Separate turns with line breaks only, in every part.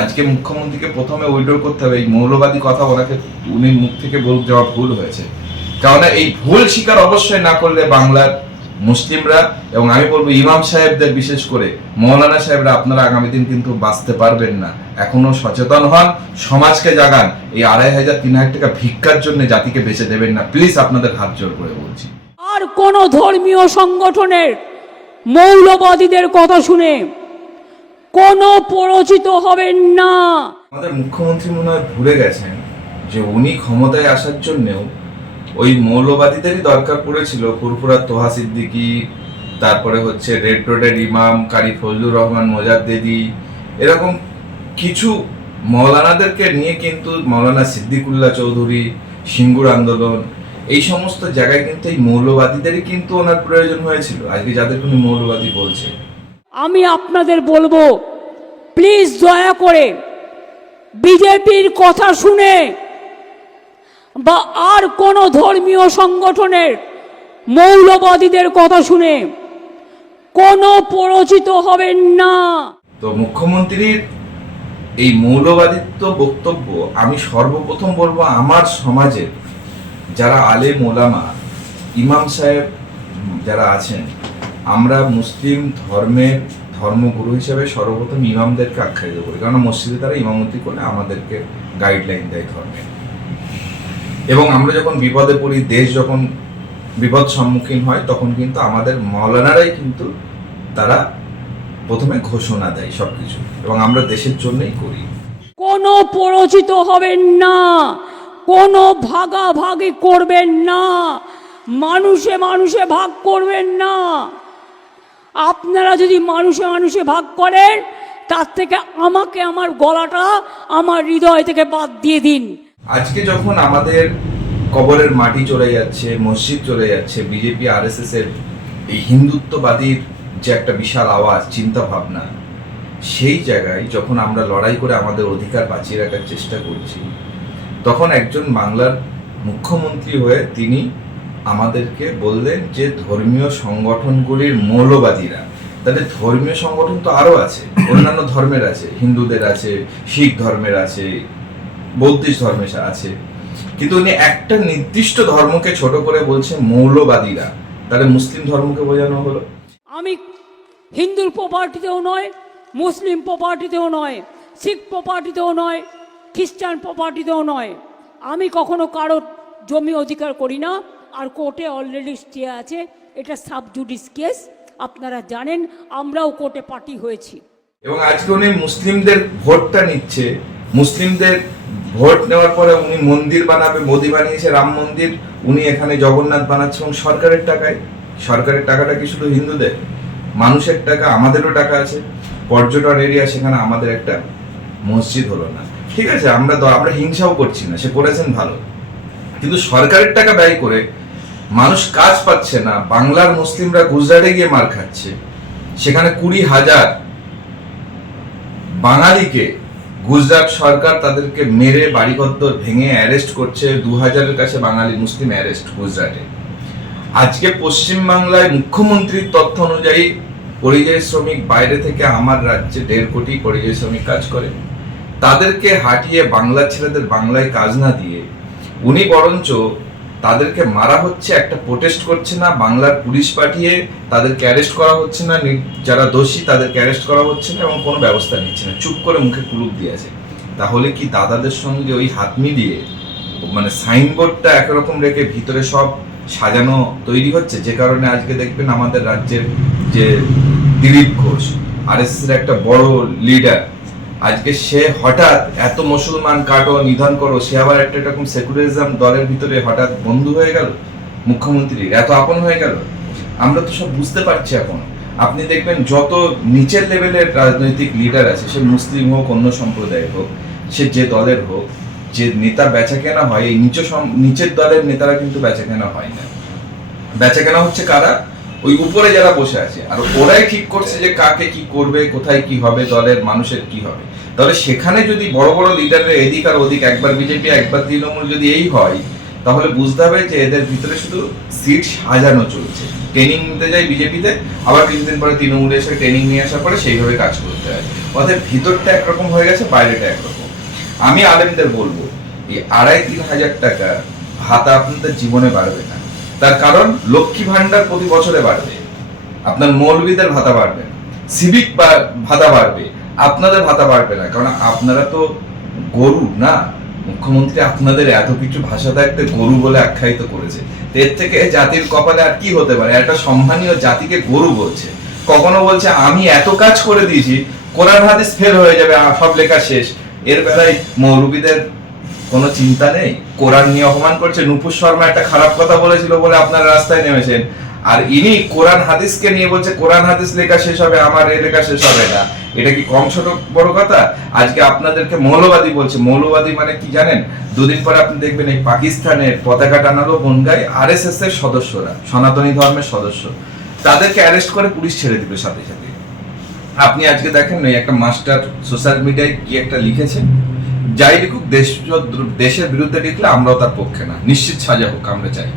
আজকে মুখ্যমন্ত্রীকে প্রথমে উইড্রো করতে হবে, এই মৌলবাদী কথা ওনাকে উনি মুখ থেকে বল যাওয়া ভুল হয়েছে। কারণ এই ভুল স্বীকার অবশ্যই না করলে বাংলার মুসলিমরা এবং আমি বলব ইমাম সাহেবদের বিশেষ করে, মৌলানা সাহেবরা আপনারা আগামী দিন কিন্তু বাঁচতে পারবেন না। এখনও সচেতন হন, সমাজকে জাগান, এই আড়াই হাজার, তিন হাজার টাকা ভিক্ষার জন্য জাতিকে বেঁচে দেবেন না। প্লিজ আপনাদের হাত জোর করে বলছি।
আর কোন ধর্মীয় সংগঠনের মৌলবাদীদের কথা শুনে কোনো পরিচিত হবেন না।
আমাদের মুখ্যমন্ত্রী মনে হয় ভুলে গেছেন যে উনি ক্ষমতায় আসার জন্যেও ওই মৌলবাদীদেরই দরকার পড়েছিল। ফুরফুরা তোহা সিদ্দিকি, তারপরে হচ্ছে রেড রোডের ইমাম কারি ফজলুর রহমান মোজাদ্দেদি এরকম কিছু মৌলানাদেরকে নিয়ে কিন্তু মৌলানা সিদ্দিকুল্লাহ চৌধুরী, সিঙ্গুর আন্দোলন, এই সমস্ত জায়গায় কিন্তু এই মৌলবাদীদেরই কিন্তু ওনার প্রয়োজন হয়েছিল। আজকে যাদের উনি মৌলবাদী বলছে
আমি আপনাদের বলব প্লিজ দয়া করে বিজেপির কথা শুনে বা আর কোনো ধর্মীয় সংগঠনের মৌলবাদীদের কথা শুনে কোনো পরিচিত হবেন না।
তো মুখ্যমন্ত্রীর এই মৌলবাদিত্ব বক্তব্য আমি সর্বপ্রথম বলব আমার সমাজের যারা আলে মোলামা ইমাম সাহেব, যারা আছেন আমরা মুসলিম ধর্মের ধর্মগুরু হিসেবে সর্বপ্রথম ইমামদেরকে আখ্যায়িত করি। কারণ মসজিদে তারা ইমামতি করে আমাদেরকে গাইডলাইন দেয় ধর্মে। এবং আমরা যখন বিপদে পড়ি, দেশ যখন বিপদ সম্মুখীন হয়, তখন কিন্তু আমাদের মৌলানারাই কিন্তু তারা প্রথমে ঘোষণা দেয় সবকিছু। এবং আমরা দেশের জন্যই করি।
কোনো পরিচিত হবেন না। কোনো ভাগাভাগি করবেন না। মানুষে মানুষে ভাগ করবেন না। আপনারা যদি মানুষে মানুষে ভাগ করেন, তার থেকে আমাকে আমার গলাটা আমার হৃদয় থেকে বাদ দিয়ে দিন।
আজকে যখন আমাদের কবরের মাটি চলে যাচ্ছে, মসজিদ চলে যাচ্ছে, বিজেপি, আরএসএস এর এই হিন্দুত্ববাদীর যে একটা বিশাল আওয়াজ চিন্তা ভাবনা সেই জায়গায় যখন আমরা লড়াই করে আমাদের অধিকার বাঁচিয়ে রাখার চেষ্টা করছি, তখন একজন বাংলার মুখ্যমন্ত্রী হয়ে তিনি আমাদেরকে বললেন যে ধর্মীয় সংগঠনগুলির মৌলবাদীরা। তাহলে ধর্মীয় সংগঠন তো আরও আছে, অন্যান্য ধর্মের আছে, হিন্দুদের আছে, শিখ ধর্মের আছে, বৌদ্ধিস্ট ধর্মে আছে। কিন্তু উনি একটা নির্দিষ্ট ধর্মকে ছোট করে বলছে মৌলবাদীরা। তাহলে মুসলিম ধর্মকে বোঝানো হলো।
আমি হিন্দুর প্রপার্টিতেও নয়, মুসলিম প্রপার্টিতেও নয়, শিখ প্রপার্টিতেও নয়, খ্রিস্টান প্রপার্টিতেও নয়। আমি কখনো কারও জমি অধিকার করি না। আর কোর্টে অলরেডি স্টে আছে। এটা সাব জুডিস কেস আপনারা জানেন, আমরাও কোর্টে পার্টি হয়েছি।
এবং আজকে উনি মুসলিমদের ভোটটা নিচ্ছে। মুসলিমদের ভোট নেওয়ার পরে উনি মন্দির বানাবে মোদি বানিয়েছে, রাম মন্দির, উনি এখানে জগন্নাথ বানাচ্ছে এবং সরকারের টাকায়। সরকারের টাকাটা কি শুধু হিন্দুদের? মানুষের টাকা, আমাদেরও টাকা আছে। পর্যটন এরিয়া সেখানে আমাদের একটা মসজিদ হলো না। ঠিক আছে, আমরা আমরা হিংসাও করছি না, সে করেছেন ভালো। কিন্তু সরকারের টাকা ব্যয় করে মানুষ কাজ পাচ্ছে না। বাংলার মুসলিমরা গুজরাটে গিয়ে মার খাচ্ছে। সেখানে কুড়ি হাজার বাঙালিকে গুজরাট সরকার তাদেরকে মেরে বাড়িঘর ভেঙে অ্যারেস্ট করছে। দু হাজারের কাছে বাঙালি মুসলিম অ্যারেস্ট গুজরাটে। আজকে পশ্চিম বাংলায় মুখ্যমন্ত্রীর তথ্য অনুযায়ী পরিযায়ী শ্রমিক বাইরে থেকে আমার রাজ্যে দেড় কোটি পরিযায়ী শ্রমিক কাজ করে। তাদেরকে হাঁটিয়ে বাংলার ছেলেদের বাংলায় কাজ না দিয়ে উনি বরঞ্চ তাদেরকে মারা হচ্ছে, একটা প্রোটেস্ট করছে না, বাংলার পুলিশ পাঠিয়ে তাদেরকে অ্যারেস্ট করা হচ্ছে না যারা দোষী তাদেরকে অ্যারেস্ট করা হচ্ছে না এবং কোনো ব্যবস্থা নিচ্ছে না। চুপ করে মুখে কুলুপ দিয়েছে তাহলে কি দাদাদের সঙ্গে ওই হাত মিলিয়ে মানে সাইনবোর্ডটা একরকম রেখে ভিতরে সব সাজানো তৈরি হচ্ছে? যে কারণে আজকে দেখবেন আমাদের রাজ্যের যে দিলীপ ঘোষ আর একটা বড় লিডার আজকে সে হঠাৎ এত মুসলমান কাটো, নিধন করো, সে আবার একটা এরকম সেকুলারিজম দলের ভিতরে হঠাৎ বন্ধু হয়ে গেল? মুখ্যমন্ত্রীর। এত আপন হয়ে গেল? আমরা তো সব বুঝতে পারছি এখন। আপনি দেখবেন যত নিচের লেভেলের রাজনৈতিক লিডার আছে, সে মুসলিম হোক, অন্য সম্প্রদায়ের হোক, সে যে দলের হোক, যে নেতা বেচা কেনা হয়, এই নিচ নিচের দলের নেতারা কিন্তু বেচা কেনা হয় না। বেচা কেনা হচ্ছে কারা? ওই উপরে যারা বসে আছে, আর ওরাই ঠিক করছে যে কাকে কি করবে, কোথায় কি হবে, দলের মানুষের কি হবে। তাহলে সেখানে যদি বড় বড় লিডারের এদিক আর ওদিক, একবার বিজেপি, একবার তৃণমূল যদি এই হয়, তাহলে বুঝতে হবে যে এদের ভিতরে শুধু সিট সাজানো চলছে। ট্রেনিং নিতে যায় বিজেপিতে, আবার কিছুদিন পরে তৃণমূলে এসে ট্রেনিং নিয়ে আসার পরে সেইভাবে কাজ করতে হয়। অতএব ভিতরটা একরকম হয়ে গেছে, বাইরেটা একরকম। আমি আলেমদের বলব, এই আড়াই তিন হাজার টাকা ভাতা আপনাদের জীবনে বাড়বে না। তার কারণ লক্ষ্মী ভান্ডার প্রতি বছরে বাড়বে। আপনার মৌলবীদের ভাতা বাড়বে। সিভিক ভাতা বাড়বে। আপনাদের ভাতা বাড়বে না। কারণ আপনারা তো গরু, না? মুখ্যমন্ত্রী আপনাদের এত কিছু ভাষা থাকতে গরু বলে আখ্যায়িত করেছে। এর থেকে জাতির কপালে আর কি হতে পারে? একটা সম্মানীয় জাতিকে গরু বলছে। কখনো বলছে, আমি এত কাজ করে দিয়েছি, কোরআন হাদিস ফেল হয়ে যাবে, সব লেখা শেষ। এর বেলায় মৌলবীদের কোনো চিন্তা নেই? কোরআন নিয়ে অপমান করছে। নুপুর শর্মা একটা খারাপ কথা বলেছিল বলে আপনার রাস্তায় নেমেছেন। আর ইনি কোরআন হাদিসকে নিয়ে বলছে, কোরআন হাদিস লেখা শেষ হবে, আমার এ লেখা শেষ হবে না। এটা কি কম ছোট বড় কথা? আজকে আপনাদেরকে মৌলবাদী বলছে। মৌলবাদী মানে কি জানেন? দুদিন পরে আপনি দেখবেন এই পাকিস্তানের পতাকা টানালো বনগায় এস এর সদস্যরা, সনাতনী ধর্মের সদস্য। তাদেরকে অ্যারেস্ট করে পুলিশ ছেড়ে দিবে সাথে সাথে। আপনি আজকে দেখেন একটা মাস্টার সোশ্যাল মিডিয়ায় কি একটা লিখেছেন যাই লিখুক, দেশ দেশের বিরুদ্ধে লিখলে আমরাও তার পক্ষে না। নিশ্চিত সাজা হোক, আমরা চাই।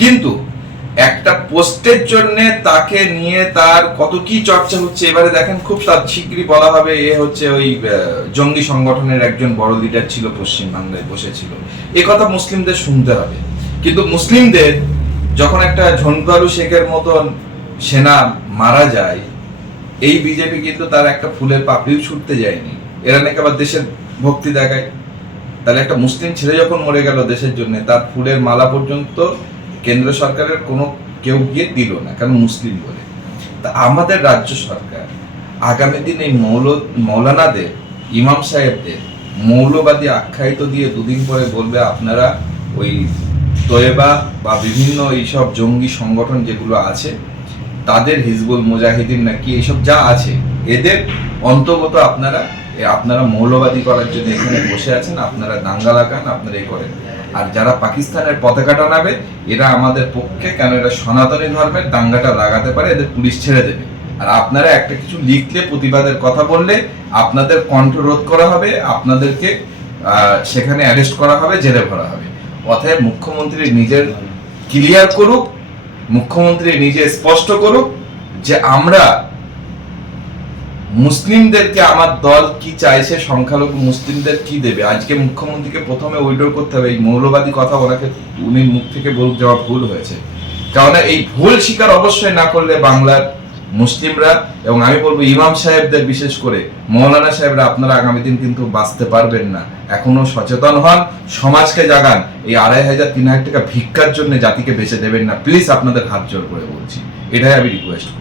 কিন্তু একটা পোস্টের জন্য তাকে নিয়ে তার কত কি চর্চা হচ্ছে, এবারে দেখেন খুব তার শিগগিরই বলা হবে, এ হচ্ছে ওই জঙ্গি সংগঠনের একজন বড় লিডার ছিল পশ্চিম বাংলায় বসেছিল। এ কথা মুসলিমদের শুনতে হবে। কিন্তু মুসলিমদের যখন একটা ঝনকারু শেখের মতন সেনা মারা যায়, এই বিজেপি কিন্তু তার একটা ফুলের পাপড়িও ছুটতে যায়নি। এরা নাকি আবার দেশের ভক্তি দেখায়। তাহলে একটা মুসলিম ছেলে যখন মরে গেল দেশের জন্য, তার ফুলের মালা পর্যন্ত কেন্দ্র সরকারের কোনো কেউ গিয়ে দিল না কারণ মুসলিম বলে? তা আমাদের রাজ্য সরকার আগামী দিন এই মৌল, মৌলানাদের, ইমাম সাহেবদের মৌলবাদী আখ্যায়িত দিয়ে দুদিন পরে বলবে, আপনারা ওই তয়েবা বা বিভিন্ন এইসব জঙ্গি সংগঠন যেগুলো আছে, তাদের হিজবুল মুজাহিদিন নাকি এইসব যা আছে, এদের অন্তর্গত আপনারা আপনারা মৌলবাদী করার জন্য এখানে বসে আছেন, আপনারা দাঙ্গা লাগান আপনারা এই করেন। আর যারা পাকিস্তানের পতাকা টানাবে, এরা আমাদের পক্ষে কেন এরা সনাতনী ধর্মের দাঙ্গাটা লাগাতে পারে, এদের পুলিশ ছেড়ে দেবে। আর আপনারা একটা কিছু লিখলে, প্রতিবাদের কথা বললে, আপনাদের কণ্ঠ রোধ করা হবে, আপনাদেরকে সেখানে অ্যারেস্ট করা হবে, জেলে ভরা হবে। অতএব মুখ্যমন্ত্রী নিজের ক্লিয়ার করুক, মুখ্যমন্ত্রী নিজে স্পষ্ট করুক যে আমরা মুসলিমদেরকে আমার দল কি চাইছে, সংখ্যালঘু মুসলিমদের কি দেবে? আজকে মুখ্যমন্ত্রীকে প্রথমে উইড্রো করতে হবে, এই মৌলবাদী কথা ওনাকে, উনি মুখ থেকে বলতে যাওয়া ভুল হয়েছে। কারণ এই ভুল স্বীকার অবশ্যই না করলে বাংলার মুসলিমরা এবং আমি বলব ইমাম সাহেবদের বিশেষ করে, মৌলানা সাহেবরা আপনারা আগামী দিন কিন্তু বাঁচতে পারবেন না। এখনও সচেতন হন, সমাজকে জাগান, এই আড়াই হাজার তিন হাজার টাকা ভিক্ষার জন্য জাতিকে বেঁচে দেবেন না। প্লিজ আপনাদের হাত জোর করে বলছি। এটাই আমি রিকোয়েস্ট করি।